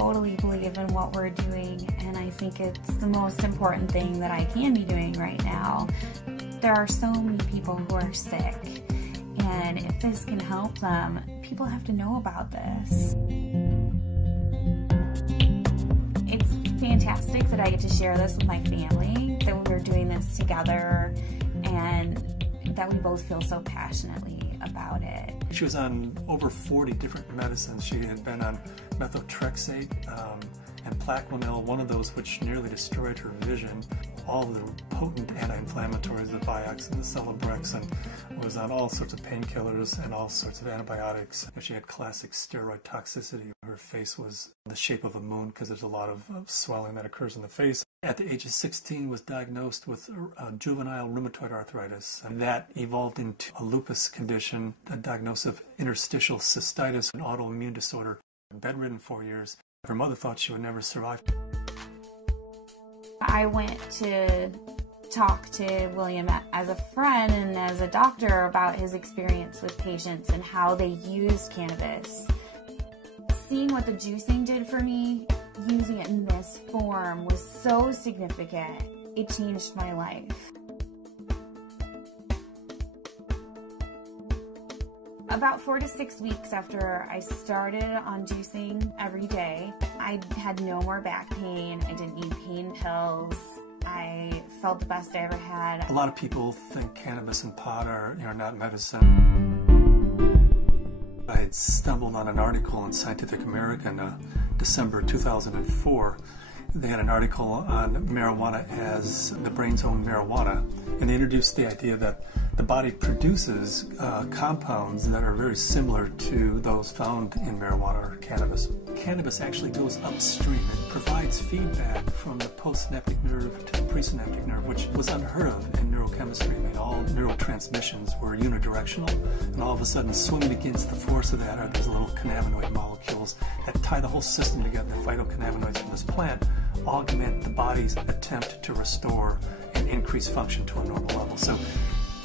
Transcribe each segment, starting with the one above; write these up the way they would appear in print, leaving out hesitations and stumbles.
totally believe in what we're doing, and I think it's the most important thing that I can be doing right now. There are so many people who are sick, and if this can help them, people have to know about this. It's fantastic that I get to share this with my family, that we're doing this together, and that we both feel so passionately about it. She was on over 40 different medicines. She had been on methotrexate and Plaquenil, one of those which nearly destroyed her vision. All the potent anti-inflammatories, the Vioxx and the Celebrex, and was on all sorts of painkillers and all sorts of antibiotics. She had classic steroid toxicity. Her face was the shape of a moon because there's a lot of swelling that occurs in the face. At the age of 16 was diagnosed with juvenile rheumatoid arthritis, and that evolved into a lupus condition, a diagnosis of interstitial cystitis, an autoimmune disorder. Bedridden 4 years. Her mother thought she would never survive. I went to talk to William as a friend and as a doctor about his experience with patients and how they used cannabis. Seeing what the juicing did for me, using it in this form, was so significant. It changed my life. About 4 to 6 weeks after I started on juicing every day, I had no more back pain. I didn't need pain pills. I felt the best I ever had. A lot of people think cannabis and pot are not medicine. I had stumbled on an article in Scientific American, December 2004. They had an article on marijuana as the brain's own marijuana, and they introduced the idea that the body produces compounds that are very similar to those found in marijuana or cannabis. Cannabis actually goes upstream. It provides feedback from the postsynaptic nerve to the presynaptic nerve, which was unheard of in neurochemistry. I mean, all neurotransmissions were unidirectional, and all of a sudden, swimming against the force of that are these little cannabinoid molecules that tie the whole system together. The phytocannabinoids from this plant augment the body's attempt to restore and increase function to a normal level. So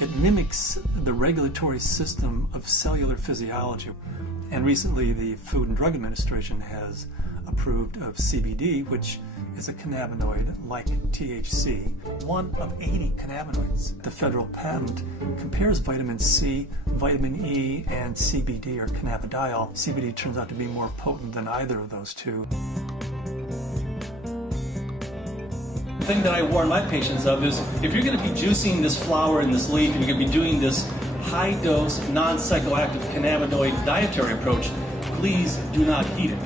it mimics the regulatory system of cellular physiology. And recently the Food and Drug Administration has approved of CBD, which is a cannabinoid like THC, one of 80 cannabinoids. The federal patent compares vitamin C, vitamin E, and CBD or cannabidiol. CBD turns out to be more potent than either of those two. The thing that I warn my patients of is if you're going to be juicing this flower and this leaf and you're going to be doing this high-dose, non-psychoactive cannabinoid dietary approach, please do not heat it.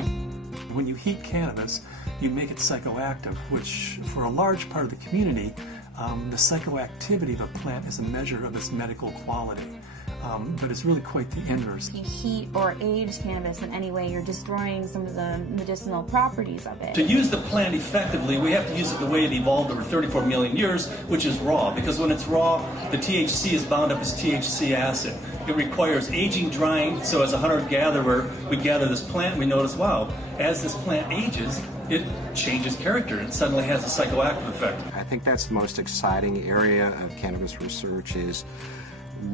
When you heat cannabis, you make it psychoactive, which for a large part of the community, the psychoactivity of a plant is a measure of its medical quality. But it's really quite the inverse. If you heat or age cannabis in any way, you're destroying some of the medicinal properties of it. To use the plant effectively, we have to use it the way it evolved over 34 million years, which is raw. Because when it's raw, the THC is bound up as THC acid. It requires aging, drying, so as a hunter-gatherer, we gather this plant and we notice, wow, as this plant ages, it changes character and suddenly has a psychoactive effect. I think that's the most exciting area of cannabis research is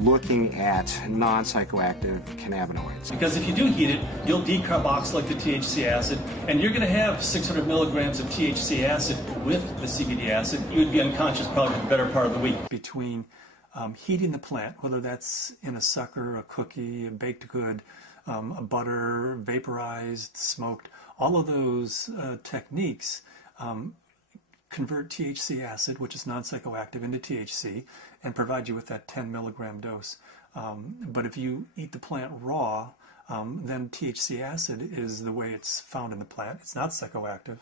looking at non-psychoactive cannabinoids. Because if you do heat it, you'll decarboxylate the THC acid, and you're going to have 600 milligrams of THC acid with the CBD acid. You would be unconscious probably for the better part of the week. Between heating the plant, whether that's in a sucker, a cookie, a baked good, a butter, vaporized, smoked, all of those techniques convert THC acid, which is non-psychoactive, into THC and provide you with that 10 milligram dose. But if you eat the plant raw, then THC acid is the way it's found in the plant. It's not psychoactive.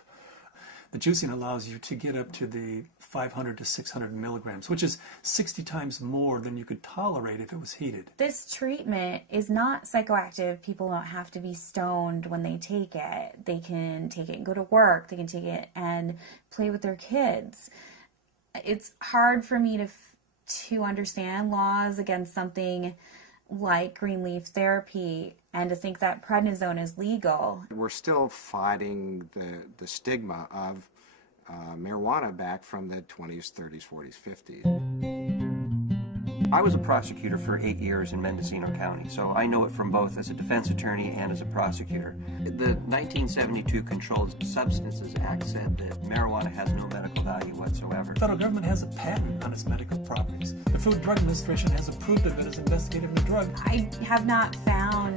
The juicing allows you to get up to the 500 to 600 milligrams, which is 60 times more than you could tolerate if it was heated. This treatment is not psychoactive. People don't have to be stoned when they take it. They can take it and go to work. They can take it and play with their kids. It's hard for me to understand laws against something like green leaf therapy and to think that prednisone is legal. We're still fighting the stigma of marijuana back from the 20s, 30s, 40s, 50s. I was a prosecutor for 8 years in Mendocino County, so I know it from both as a defense attorney and as a prosecutor. The 1972 Controlled Substances Act said that marijuana has no medical value whatsoever. The federal government has a patent on its medical properties. The Food and Drug Administration has approved of it as investigative new drug. I have not found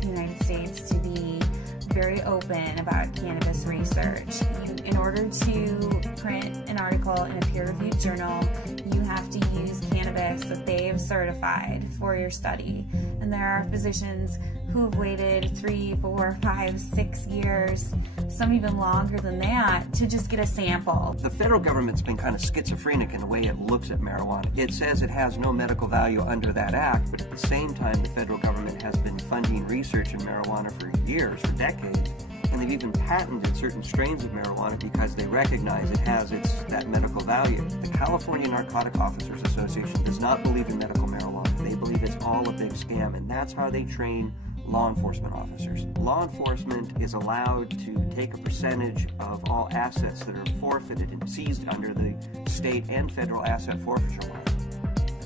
the United States to be very open about cannabis research. In order to print an article in a peer-reviewed journal, you have to use cannabis that they have certified for your study. And there are physicians who have waited 3, 4, 5, 6 years, some even longer than that, to just get a sample. The federal government's been kind of schizophrenic in the way it looks at marijuana. It says it has no medical value under that act, but at the same time, the federal government has been funding research in marijuana for years, for decades. And they've even patented certain strains of marijuana because they recognize it has that medical value. The California Narcotic Officers Association does not believe in medical marijuana. They believe it's all a big scam, and that's how they train law enforcement officers. Law enforcement is allowed to take a percentage of all assets that are forfeited and seized under the state and federal asset forfeiture law.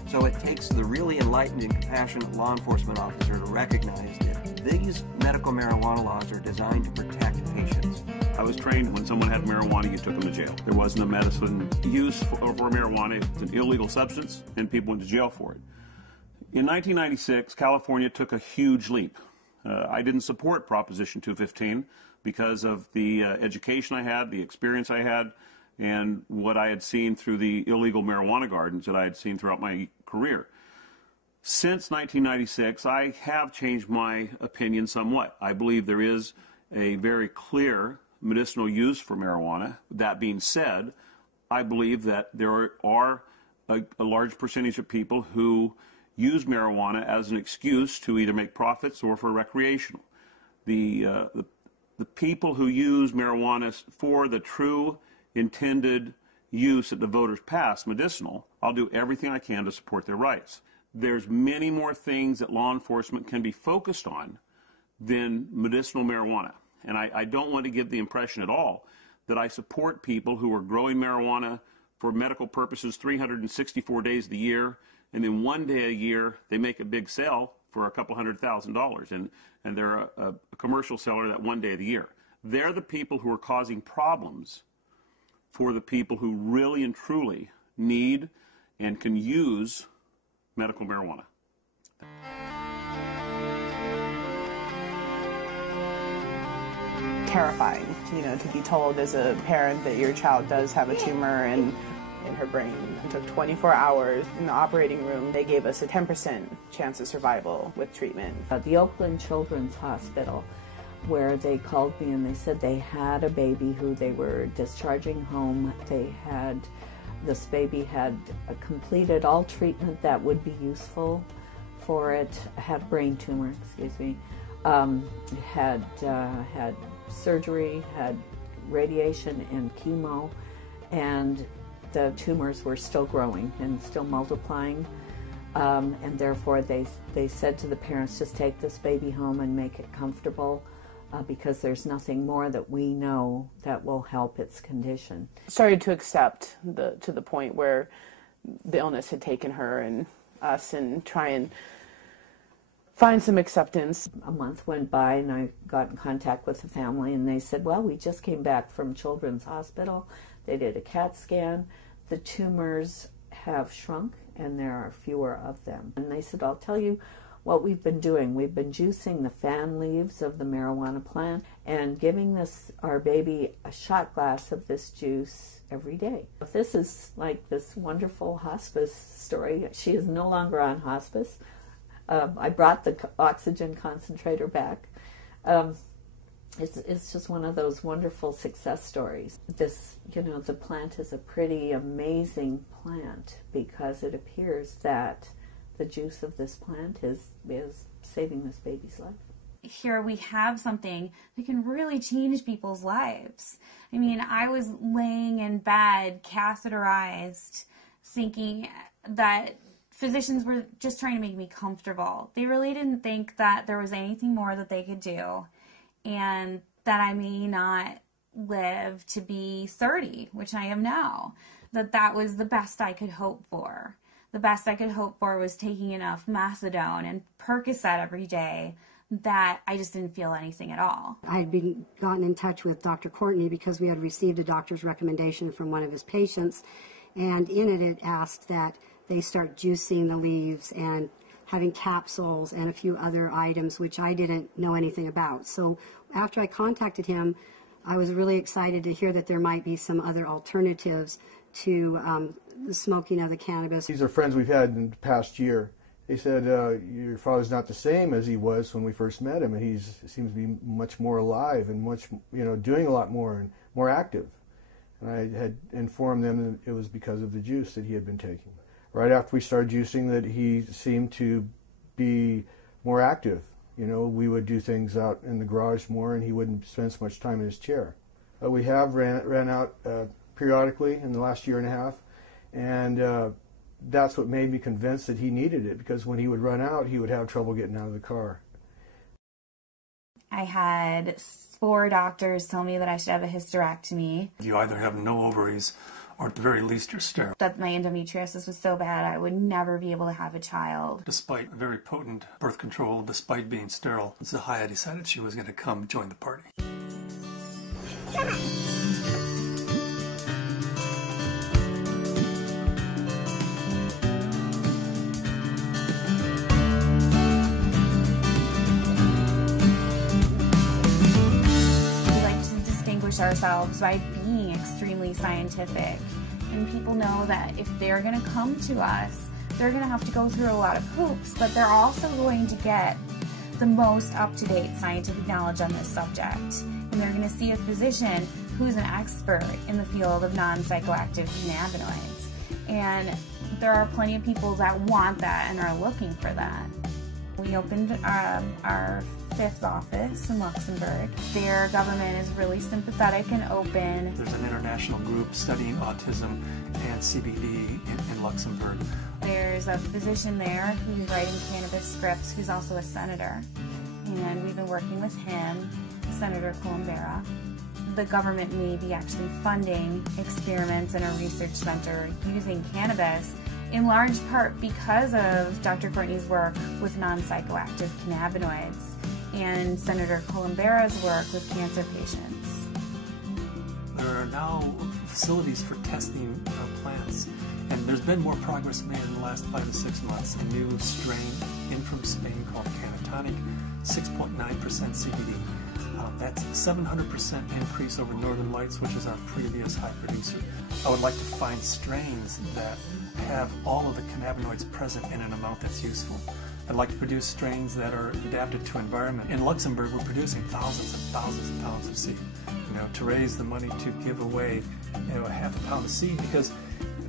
So it takes the really enlightened and compassionate law enforcement officer to recognize that these medical marijuana laws are designed to protect patients. I was trained when someone had marijuana, you took them to jail. There wasn't a medicine use for marijuana. It's an illegal substance, and people went to jail for it. In 1996, California took a huge leap. I didn't support Proposition 215 because of the education I had, the experience I had, and what I had seen through the illegal marijuana gardens that I had seen throughout my career. Since 1996, I have changed my opinion somewhat. I believe there is a very clear medicinal use for marijuana. That being said, I believe that there are a large percentage of people who use marijuana as an excuse to either make profits or for recreational. The people who use marijuana for the true intended use that the voters passed, medicinal, I'll do everything I can to support their rights. There's many more things that law enforcement can be focused on than medicinal marijuana. And I don't want to give the impression at all that I support people who are growing marijuana for medical purposes 364 days of the year, and then one day a year they make a big sale for a couple $100,000, and they're a commercial seller that one day of the year. They're the people who are causing problems for the people who really and truly need and can use medical marijuana. Terrifying, to be told as a parent that your child does have a tumor in her brain. It took 24 hours in the operating room. They gave us a 10% chance of survival with treatment. The Oakland Children's Hospital, where they called me and they said they had a baby who they were discharging home. This baby had completed all treatment that would be useful for it, had brain tumor, had surgery, had radiation and chemo, and the tumors were still growing and still multiplying, and therefore they said to the parents, just take this baby home and make it comfortable, because there's nothing more that we know that will help its condition. Started to accept to the point where the illness had taken her and us, and try and find some acceptance. A month went by and I got in contact with the family, and they said, well, we just came back from Children's Hospital. They did a CAT scan. The tumors have shrunk and there are fewer of them. And they said, I'll tell you what we've been doing. We've been juicing the fan leaves of the marijuana plant and giving our baby a shot glass of this juice every day. This is like this wonderful hospice story. She is no longer on hospice. I brought the oxygen concentrator back. It's just one of those wonderful success stories. The plant is a pretty amazing plant because it appears that the juice of this plant is saving this baby's life. Here we have something that can really change people's lives. I mean, I was laying in bed, catheterized, thinking that physicians were just trying to make me comfortable. They really didn't think that there was anything more that they could do, and that I may not live to be 30, which I am now. That was the best I could hope for. the best I could hope for was taking enough methadone and Percocet every day that I just didn't feel anything at all. I had gotten in touch with Dr. Courtney because we had received a doctor's recommendation from one of his patients, and in it asked that they start juicing the leaves and having capsules and a few other items which I didn't know anything about. So after I contacted him, I was really excited to hear that there might be some other alternatives to the smoking of the cannabis. These are friends we've had in the past year. They said, your father's not the same as he was when we first met him, and he seems to be much more alive and much, doing a lot more and more active. And I had informed them that it was because of the juice that he had been taking. Right after we started juicing, that he seemed to be more active. We would do things out in the garage more, and he wouldn't spend so much time in his chair. We have ran out periodically in the last year and a half, and that's what made me convinced that he needed it, because when he would run out, he would have trouble getting out of the car. I had 4 doctors tell me that I should have a hysterectomy. You either have no ovaries, or at the very least you're sterile. That my endometriosis was so bad I would never be able to have a child. Despite very potent birth control, despite being sterile, Zahaya decided she was going to come join the party. Come on. Ourselves by being extremely scientific, and people know that if they're going to come to us, they're going to have to go through a lot of hoops, but they're also going to get the most up-to-date scientific knowledge on this subject, and they're going to see a physician who's an expert in the field of non-psychoactive cannabinoids, and there are plenty of people that want that and are looking for that. We opened our 5th office in Luxembourg. Their government is really sympathetic and open. There's an international group studying autism and CBD in Luxembourg. There's a physician there who's writing cannabis scripts who's also a senator, and we've been working with him, Senator Columbera. The government may be actually funding experiments in a research center using cannabis, in large part because of Dr. Courtney's work with non-psychoactive cannabinoids and Senator Columbera's work with cancer patients. There are now facilities for testing plants, and there's been more progress made in the last 5 to 6 months. A new strain in from Spain called Cannatonic, 6.9% CBD. That's a 700% increase over Northern Lights, which is our previous high producer. I would like to find strains that have all of the cannabinoids present in an amount that's useful. I'd like to produce strains that are adapted to environment. In Luxembourg, we're producing thousands and thousands of pounds of seed, to raise the money to give away, a half a pound of seed, because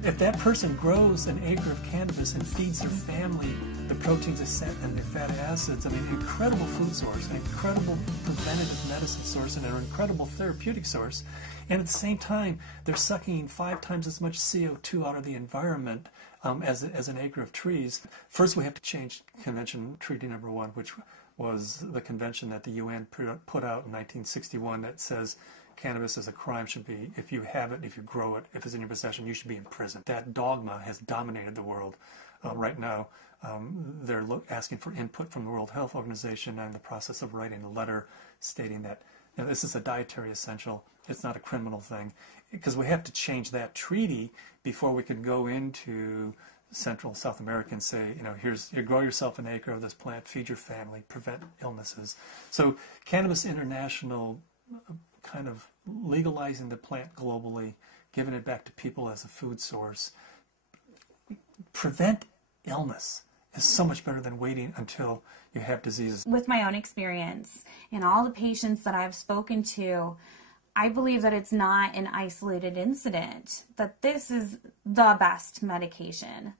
if that person grows an acre of cannabis and feeds their family the proteins and the fatty acids, incredible food source, an incredible preventative medicine source, and an incredible therapeutic source, and at the same time, they're sucking 5 times as much CO2 out of the environment as an acre of trees. First, we have to change Convention Treaty Number 1, which was the convention that the UN put out in 1961 that says cannabis is a crime, should be, if you have it, if you grow it, if it's in your possession, you should be in prison. That dogma has dominated the world right now. They're asking for input from the World Health Organization. I'm in the process of writing a letter stating that this is a dietary essential. It's not a criminal thing, because we have to change that treaty before we can go into Central South America and say, you grow yourself an acre of this plant, feed your family, prevent illnesses. So Cannabis International kind of legalizing the plant globally, giving it back to people as a food source, prevent illness is so much better than waiting until you have diseases. With my own experience and all the patients that I've spoken to, I believe that it's not an isolated incident, that this is the best medication